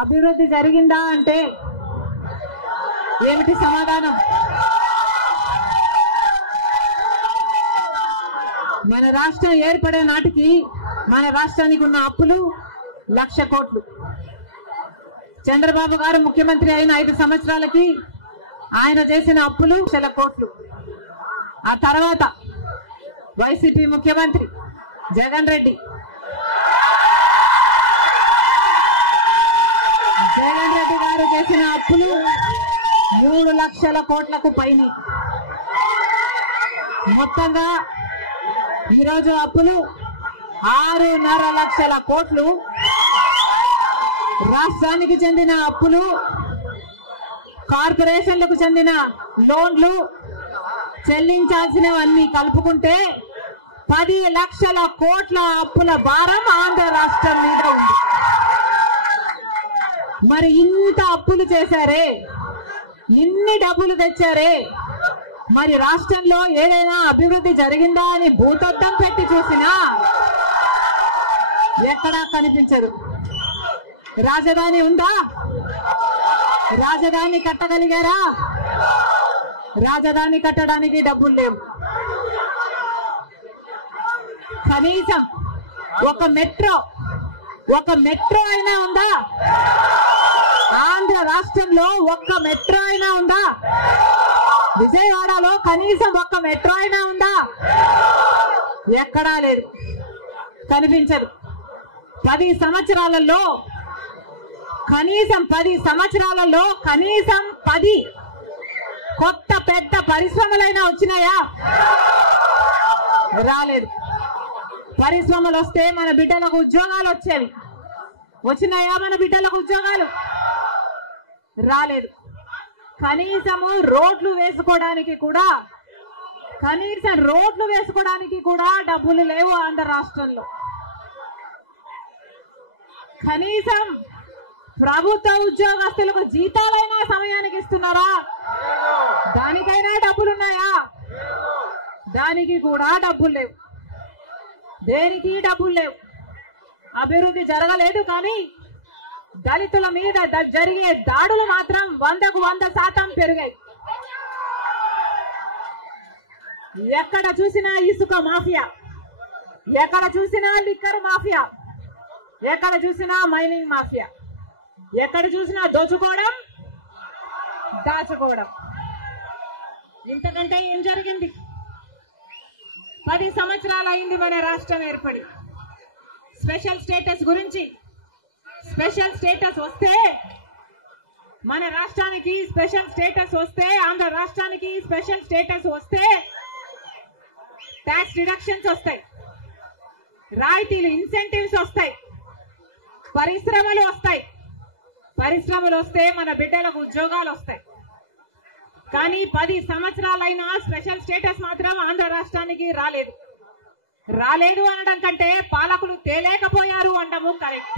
అభివృద్ధి జరిగిందా అంటే ఏమిటి సమాధానం? మన రాష్ట్రం ఏర్పడే నాటికి మన రాష్ట్రానికి ఉన్న అప్పులు 1,00,000 కోట్లు. చంద్రబాబు గారు ముఖ్యమంత్రి అయిన 5 సంవత్సరాలకి ఆయన చేసిన అప్పులు 1,00,000 కోట్లు. ఆ తర్వాత వైసీపీ ముఖ్యమంత్రి జగన్ రెడ్డి గారు చేసిన అప్పులు 3,00,000 కోట్లకు పైన. మొత్తంగా ఈరోజు అప్పులు 6.5 లక్షల కోట్లు. రాష్ట్రానికి చెందిన అప్పులు, కార్పొరేషన్లకు చెందిన లోన్లు చెల్లించాల్సినవన్నీ కలుపుకుంటే 10 లక్షల కోట్ల అప్పుల భారం ఆంధ్ర రాష్ట్రం మీద ఉంది. మరి ఇంత అప్పులు చేశారే, ఇన్ని డబ్బులు తెచ్చారే, మరి రాష్ట్రంలో ఏదైనా అభివృద్ధి జరిగిందా అని భూతద్దం పెట్టి చూసినా ఎక్కడా కనిపించదు. రాజధాని ఉందా? రాజధాని కట్టగలిగారా? రాజధాని కట్టడానికి డబ్బులు లేవు. కనీసం ఒక మెట్రో అయినా ఉందా? ఆంధ్ర రాష్ట్రంలో ఒక్క మెట్రో అయినా ఉందా? విజయవాడలో కనీసం ఒక్క మెట్రో అయినా ఉందా? ఎక్కడా లేదు, కనిపించదు. 10 సంవత్సరాలలో కనీసం 10 కొత్త పెద్ద పరిశ్రమలైనా వచ్చినాయా? రాలేదు. పరిశ్రమలు వస్తే మన బిడ్డలకు ఉద్యోగాలు వచ్చేవి. వచ్చినాయా మన బిడ్డలకు ఉద్యోగాలు? రాలేదు. కనీసం రోడ్లు వేసుకోవడానికి కూడా డబ్బులు లేవు ఆంధ్ర రాష్ట్రంలో. కనీసం ప్రభుత్వ ఉద్యోగస్తులకు జీతాలైనా సమయానికి ఇస్తున్నారా? దానికైనా డబ్బులున్నాయా? దానికి కూడా డబ్బులు లేవు. దేనికి డబ్బులు లేవు. అభివృద్ధి జరగలేదు. కానీ దళితుల మీద జరిగే దాడులు మాత్రం 100కు 100% పెరిగాయి. ఎక్కడ చూసినా ఇసుక మాఫియా, ఎక్కడ చూసినా లిక్కర్ మాఫియా, ఎక్కడ చూసినా మైనింగ్ మాఫియా, ఎక్కడ చూసినా దోచుకోవడం, దాచుకోవడం. ఇంతకంటే ఏం జరిగింది? 10 సంవత్సరాలు అయింది మన రాష్ట్రం ఏర్పడి. స్పెషల్ స్టేటస్ గురించి, స్పెషల్ స్టేటస్ వస్తే మన రాష్ట్రానికి స్పెషల్ స్టేటస్ వస్తే, ఆంధ్ర రాష్ట్రానికి స్పెషల్ స్టేటస్ వస్తే ట్యాక్స్ డిడక్షన్స్ వస్తాయి, రాయితీలు, ఇన్సెంటివ్స్ వస్తాయి, పరిశ్రమలు వస్తాయి. పరిశ్రమలు వస్తే మన బిడ్డలకు ఉద్యోగాలు వస్తాయి. కానీ 10 సంవత్సరాలైనా స్పెషల్ స్టేటస్ మాత్రం ఆంధ్ర రాష్ట్రానికి రాలేదు. రాలేదు అనడం కంటే పాలకులు తేలేకపోయారు అనడము కరెక్ట్.